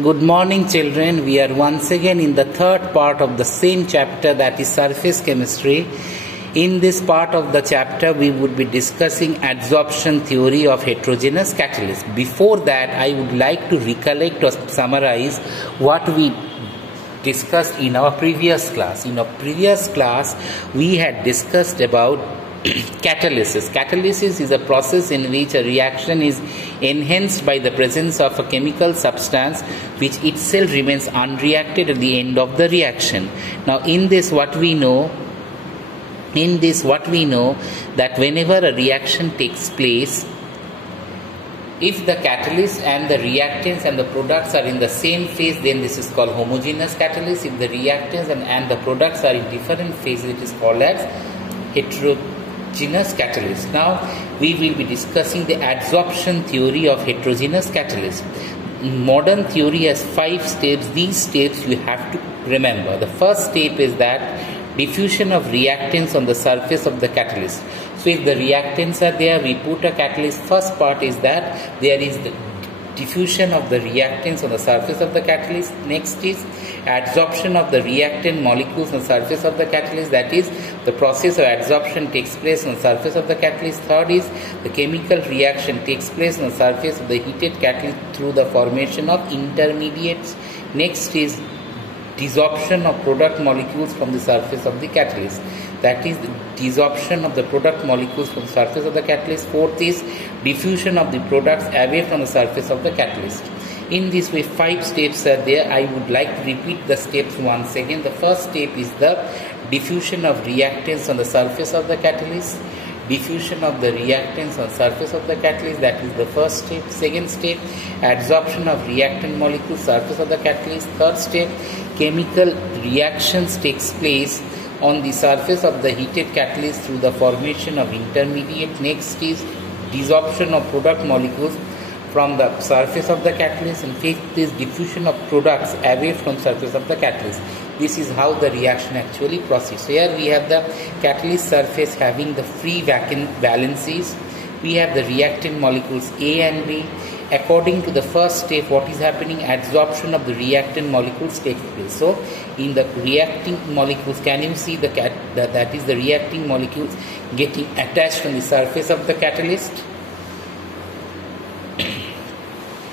Good morning, children. We are once again in the third part of the same chapter, that is surface chemistry. In this part of the chapter, we would be discussing adsorption theory of heterogeneous catalysts. Before that, I would like to recollect or summarize what we discussed in our previous class. In our previous class, we had discussed about catalysis. Catalysis is a process in which a reaction is enhanced by the presence of a chemical substance which itself remains unreacted at the end of the reaction. Now in this what we know that whenever a reaction takes place, if the catalyst and the reactants and the products are in the same phase, then this is called homogeneous catalyst. If the reactants and the products are in different phases, it is called as heterogeneous catalyst. Now we will be discussing the adsorption theory of heterogeneous catalyst. Modern theory has 5 steps. These steps you have to remember. The first step is that diffusion of reactants on the surface of the catalyst. So if the reactants are there, we put a catalyst. First part is that there is the diffusion of the reactants on the surface of the catalyst. Next is adsorption of the reactant molecules on the surface of the catalyst. That is, the process of adsorption takes place on the surface of the catalyst. Third is the chemical reaction takes place on the surface of the heated catalyst through the formation of intermediates. Next is desorption of product molecules from the surface of the catalyst. That is the desorption of the product molecules from the surface of the catalyst. Fourth is diffusion of the products away from the surface of the catalyst. In this way, 5 steps are there. I would like to repeat the steps once again. The first step is the diffusion of reactants on the surface of the catalyst. Diffusion of the reactants on the surface of the catalyst, that is the first step. Second step, adsorption of reactant molecules surface of the catalyst. Third step, chemical reactions takes place on the surface of the heated catalyst through the formation of intermediate. Next is desorption of product molecules from the surface of the catalyst, and fifth is diffusion of products away from surface of the catalyst. This is how the reaction actually proceeds. So here we have the catalyst surface having the free valencies. We have the reactant molecules A and B. According to the first step, what is happening? Adsorption of the reactant molecules takes place. So in the reacting molecules, can you see that is the reacting molecules getting attached on the surface of the catalyst?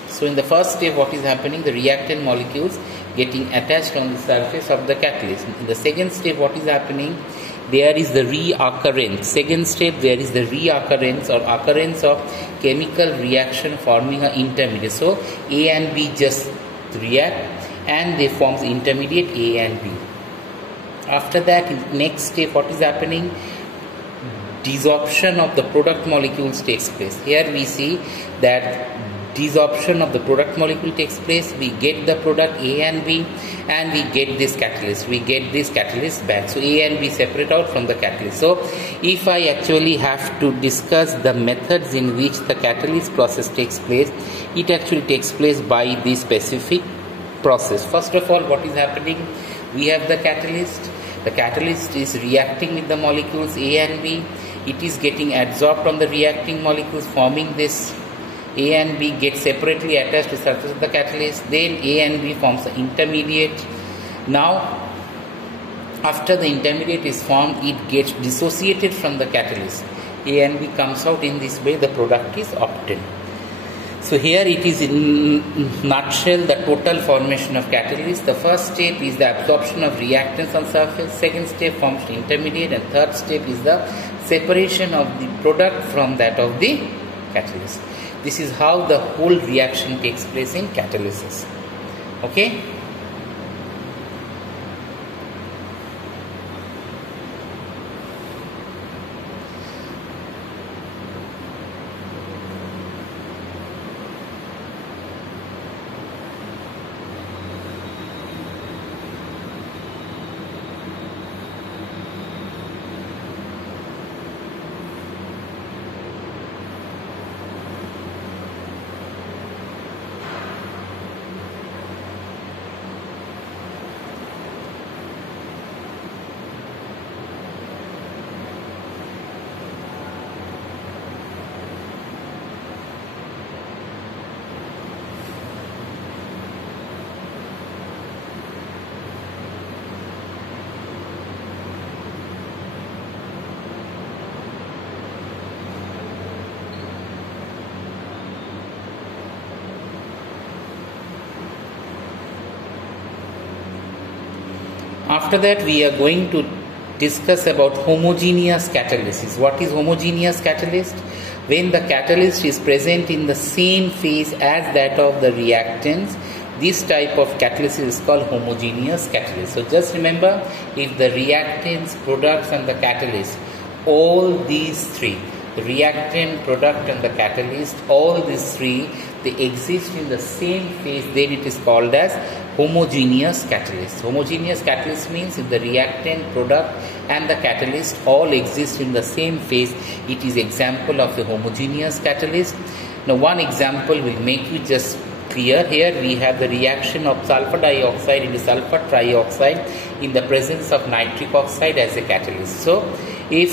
So in the first step, what is happening? The reactant molecules getting attached on the surface of the catalyst. In the second step, what is happening? There is the reoccurrence. Second step, there is the reoccurrence or occurrence of chemical reaction forming an intermediate. So A and B just react and they form the intermediate A and B. After that, in next step, what is happening? Desorption of the product molecules takes place. Here we see that desorption of the product molecule takes place. We get the product A and B, and we get this catalyst. We get this catalyst back. So A and B separate out from the catalyst. So if I actually have to discuss the methods in which the catalyst process takes place, it actually takes place by this specific process. First of all, what is happening? We have the catalyst. The catalyst is reacting with the molecules A and B. It is getting adsorbed on the reacting molecules, forming this. A and B get separately attached to the surface of the catalyst. Then A and B forms the intermediate. Now, after the intermediate is formed, it gets dissociated from the catalyst. A and B comes out. In this way, the product is obtained. So here it is in nutshell the total formation of catalyst. The first step is the absorption of reactants on surface. Second step forms the intermediate, and third step is the separation of the product from that of the catalyst. This is how the whole reaction takes place in catalysis. Okay? After that, we are going to discuss about homogeneous catalysis. What is homogeneous catalyst? When the catalyst is present in the same phase as that of the reactants, this type of catalysis is called homogeneous catalyst. So just remember, if the reactants, products and the catalyst, all these three, the reactant, product and the catalyst, all these three, they exist in the same phase, then it is called as homogeneous catalyst. Homogeneous catalyst means if the reactant, product and the catalyst all exist in the same phase, it is example of a homogeneous catalyst. Now one example will make you just clear. Here we have the reaction of sulfur dioxide into sulfur trioxide in the presence of nitric oxide as a catalyst. So if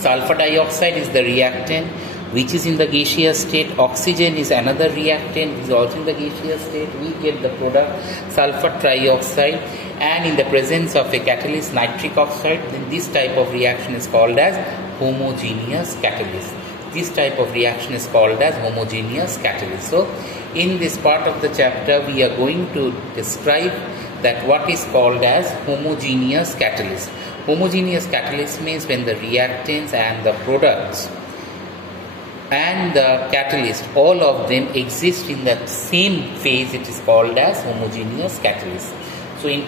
sulfur dioxide is the reactant which is in the gaseous state, oxygen is another reactant which is also in the gaseous state, we get the product sulfur trioxide, and in the presence of a catalyst nitric oxide, then this type of reaction is called as homogeneous catalyst. This type of reaction is called as homogeneous catalyst. So in this part of the chapter we are going to describe that what is called as homogeneous catalyst. Homogeneous catalyst means when the reactants and the products and the catalyst, all of them exist in the same phase, it is called as homogeneous catalyst. So in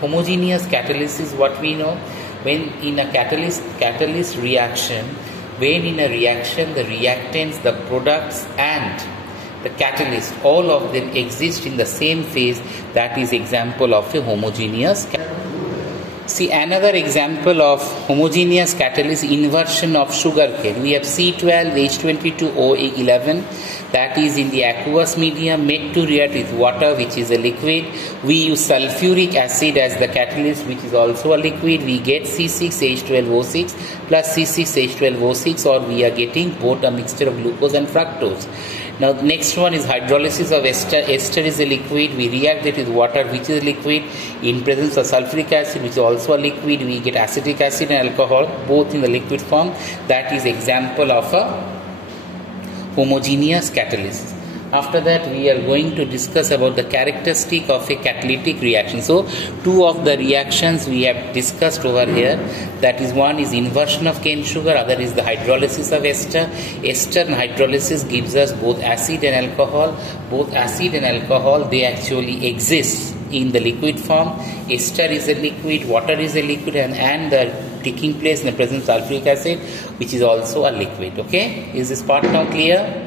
homogeneous catalyst is what we know, when in a catalyst reaction, when in a reaction the reactants, the products and the catalyst, all of them exist in the same phase, that is example of a homogeneous catalyst. See, another example of homogeneous catalyst, inversion of sugar cane. We have C12H22OA11, that is in the aqueous medium, made to react with water which is a liquid. We use sulfuric acid as the catalyst which is also a liquid. We get C6H12O6 plus C6H12O6, or we are getting both a mixture of glucose and fructose. Now next one is hydrolysis of ester. Ester is a liquid. We react it with water which is liquid. In presence of sulfuric acid which is also a liquid, we get acetic acid and alcohol both in the liquid form. That is example of a homogeneous catalyst. After that we are going to discuss about the characteristic of a catalytic reaction. So two of the reactions we have discussed over here, that is one is inversion of cane sugar, other is the hydrolysis of ester. Ester and hydrolysis gives us both acid and alcohol. Both acid and alcohol, they actually exist in the liquid form. Ester is a liquid, water is a liquid, and the taking place in the presence of sulfuric acid which is also a liquid. Okay, is this part now clear?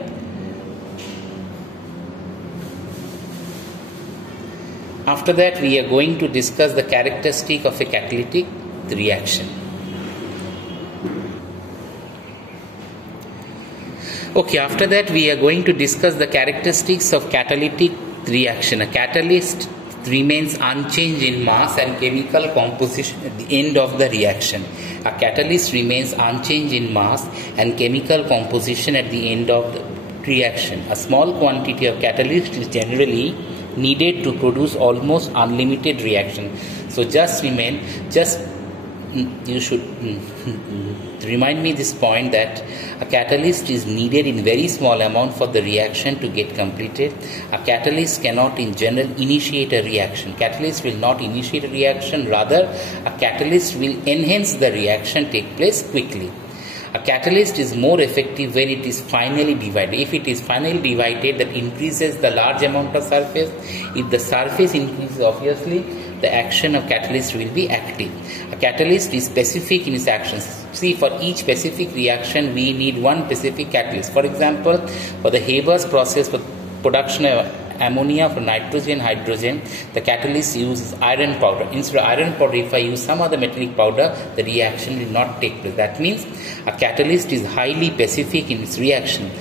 After that we are going to discuss the characteristic of a catalytic reaction. Okay, after that we are going to discuss the characteristics of catalytic reaction. A catalyst remains unchanged in mass and chemical composition at the end of the reaction. A catalyst remains unchanged in mass and chemical composition at the end of the reaction. A small quantity of catalyst is generally needed to produce almost unlimited reaction. So you should remind me this point, that a catalyst is needed in very small amount for the reaction to get completed. A catalyst cannot in general initiate a reaction. Catalyst will not initiate a reaction, rather a catalyst will enhance the reaction take place quickly. A catalyst is more effective when it is finally divided. If it is finally divided, that increases the large amount of surface. If the surface increases, obviously the action of catalyst will be active. A catalyst is specific in its actions. See, for each specific reaction we need one specific catalyst. For example, for the Haber's process for production of ammonia for nitrogen hydrogen, the catalyst uses iron powder. Instead of iron powder, if I use some other metallic powder, the reaction will not take place. That means a catalyst is highly specific in its reaction.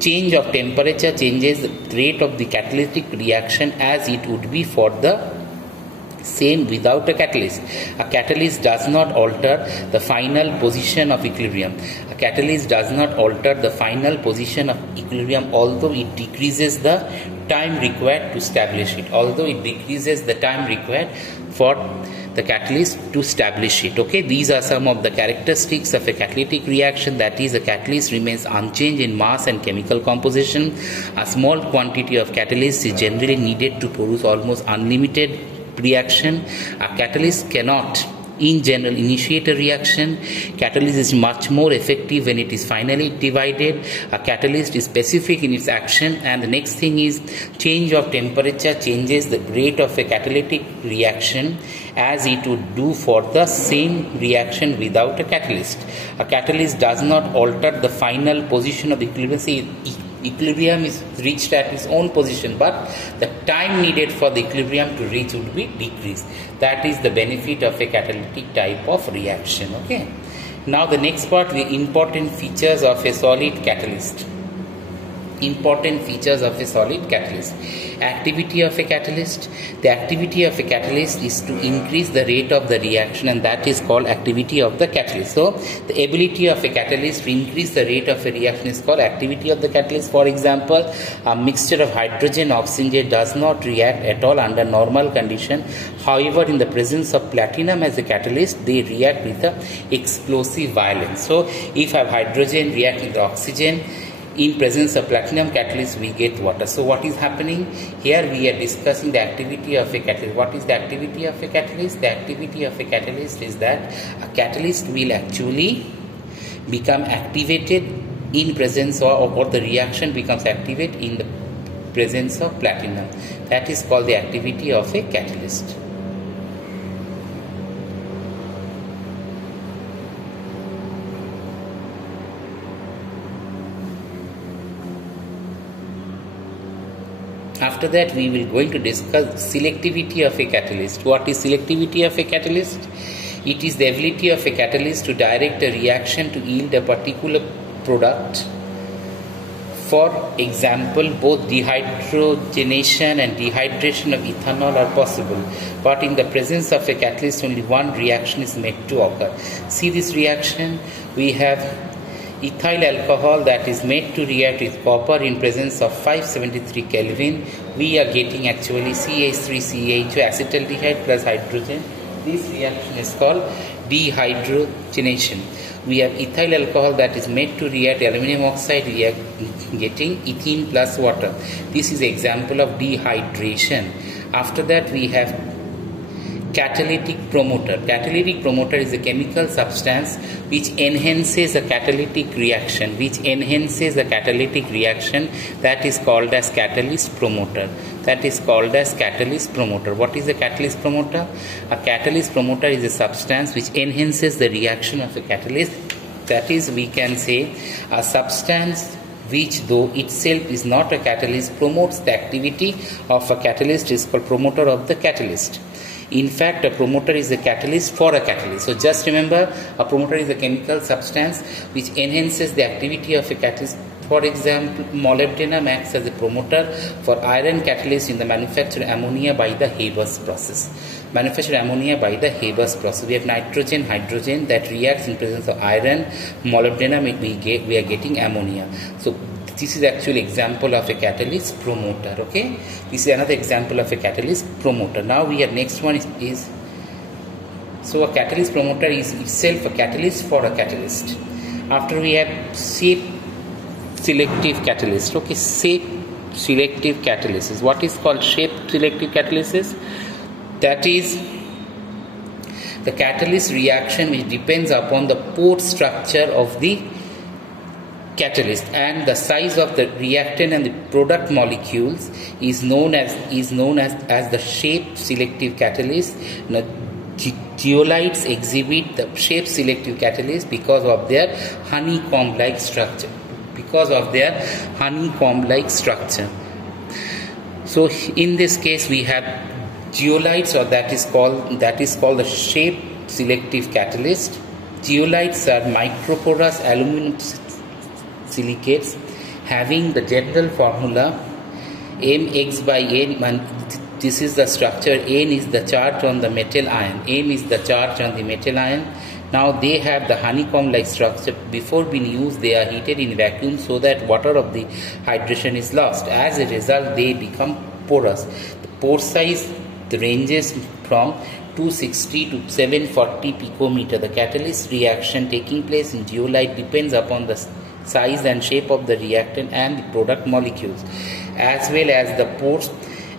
Change of temperature changes the rate of the catalytic reaction as it would be for the same without a catalyst. A catalyst does not alter the final position of equilibrium. A catalyst does not alter the final position of equilibrium, although it decreases the time required to establish it. Although it decreases the time required for the catalyst to establish it. Okay, these are some of the characteristics of a catalytic reaction. That is, the catalyst remains unchanged in mass and chemical composition. A small quantity of catalyst is generally needed to produce almost unlimited reaction. A catalyst cannot in general initiate a reaction. Catalyst is much more effective when it is finally divided. A catalyst is specific in its action, and the next thing is change of temperature changes the rate of a catalytic reaction as it would do for the same reaction without a catalyst. A catalyst does not alter the final position of the equilibrium. See, equilibrium is reached at its own position, but the time needed for the equilibrium to reach would be decreased. That is the benefit of a catalytic type of reaction. Okay. Now the next part, the important features of a solid catalyst. Important features of a solid catalyst. Activity of a catalyst. The activity of a catalyst is to increase the rate of the reaction, and that is called activity of the catalyst. So the ability of a catalyst to increase the rate of a reaction is called activity of the catalyst. For example, a mixture of hydrogen oxygen does not react at all under normal condition. However, in the presence of platinum as a catalyst, they react with a explosive violence. So if I have hydrogen react with the oxygen, in presence of platinum catalyst we get water. So what is happening here? We are discussing the activity of a catalyst. What is the activity of a catalyst? The activity of a catalyst is that a catalyst will actually become activated in presence or the reaction becomes activated in the presence of platinum. That is called the activity of a catalyst. After that, we will going to discuss selectivity of a catalyst. What is selectivity of a catalyst? It is the ability of a catalyst to direct a reaction to yield a particular product. For example, both dehydrogenation and dehydration of ethanol are possible, but in the presence of a catalyst, only one reaction is made to occur. See this reaction? We have ethyl alcohol that is made to react with copper in presence of 573 Kelvin. We are getting actually CH3CH2 acetaldehyde plus hydrogen. This reaction is called dehydrogenation. We have ethyl alcohol that is made to react aluminum oxide. We are getting ethene plus water. This is an example of dehydration. After that, we have catalytic promoter. Catalytic promoter is a chemical substance which enhances a catalytic reaction. That is called as catalyst promoter. What is a catalyst promoter? A catalyst promoter is a substance which enhances the reaction of a catalyst. That is, we can say a substance which, though itself is not a catalyst, promotes the activity of a catalyst, is called promoter of the catalyst. In fact, a promoter is a catalyst for a catalyst. So just remember, a promoter is a chemical substance which enhances the activity of a catalyst. For example, molybdenum acts as a promoter for iron catalyst in the manufacture ammonia by the Haber's process. We have nitrogen, hydrogen that reacts in presence of iron, molybdenum, we are getting ammonia. So this is actually example of a catalyst promoter. Okay, this is another example of a catalyst promoter. Now we have next one is so a catalyst promoter is itself a catalyst for a catalyst. After we have shape selective catalyst. Okay, shape selective catalysis. What is called shape selective catalysis? That is the catalyst reaction which depends upon the pore structure of the catalyst, and the size of the reactant and the product molecules is known as the shape selective catalyst. Now, zeolites exhibit the shape selective catalyst because of their honeycomb like structure. So in this case we have zeolites, or that is called the shape selective catalyst. Zeolites are microporous aluminum silicates having the general formula mx by n, and this is the structure. N is the charge on the metal ion, M is the charge on the metal ion. Now they have the honeycomb like structure. Before being used, they are heated in vacuum so that water of the hydration is lost. As a result, they become porous. The pore size ranges from 260 to 740 picometer. The catalyst reaction taking place in zeolite depends upon the size and shape of the reactant and the product molecules, as well as the pores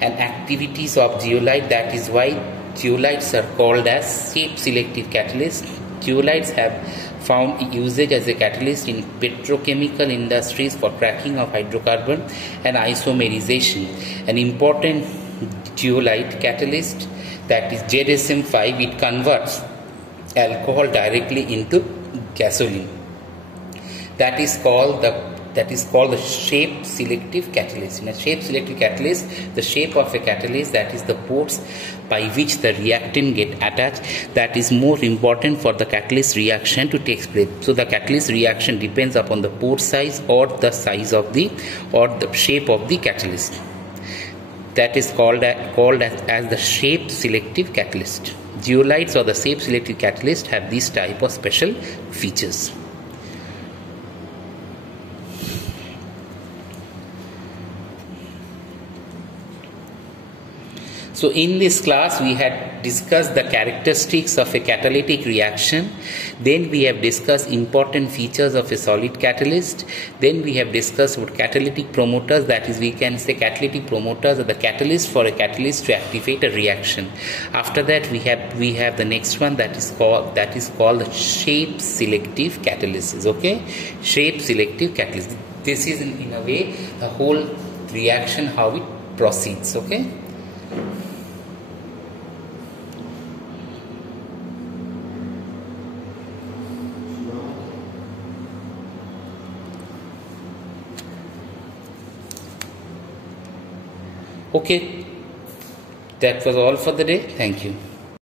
and activities of zeolite. That is why zeolites are called as shape selective catalysts. Zeolites have found usage as a catalyst in petrochemical industries for cracking of hydrocarbon and isomerization. An important zeolite catalyst, that is ZSM5, it converts alcohol directly into gasoline. That is called the shape selective catalyst. In a shape selective catalyst, the shape of a catalyst, that is the ports by which the reactant get attached, that is more important for the catalyst reaction to take place. So the catalyst reaction depends upon the port size or the size of the shape of the catalyst. That is called as the shape selective catalyst. Zeolites or the shape selective catalyst have these type of special features. So in this class we had discussed the characteristics of a catalytic reaction. Then we have discussed important features of a solid catalyst. Then we have discussed about catalytic promoters. That is, we can say catalytic promoters are the catalyst for a catalyst to activate a reaction. After that we have the next one, that is called the shape selective catalysis. Okay, shape selective catalysis. This is in a way the whole reaction, how it proceeds. Okay. Okay, that was all for the day. Thank you.